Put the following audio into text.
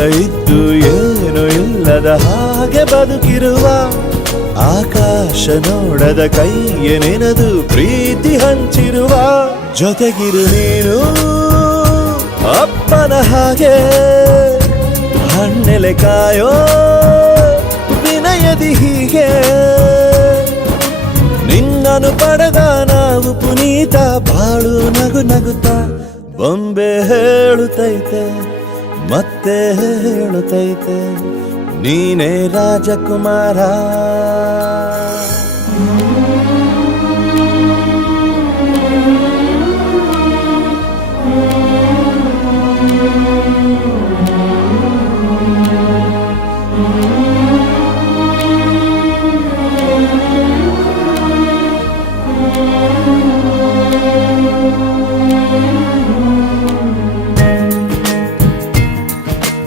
ಇದ್ದು ಏನು ಇಲ್ಲದ ಹಾಗೆ ಬದುಕಿರುವ ಆಕಾಶ ನೋಡದ ಕೈಯ ನೆನೆದು ಪ್ರೀತಿ ಹಂಚಿರುವ ಜೊತೆಗಿರು ನೀನು ಅಪ್ಪನ ಹಾಗೆ ಹಣ್ಣೆಲೆ ಕಾಯೋ ವಿನಯದಿ ಹೀಗೆ ನಿನ್ನನು ಪಡೆದ ನಾವು ಪುನೀತ ಬಾಳು ನಗು ನಗುತ್ತಾ ಬೊಂಬೆ ಹೇಳುತ್ತೈತೆ ಮತ್ತೆ ಹೇಳುತ್ತೈತೆ ನೀನೇ ರಾಜಕುಮಾರ.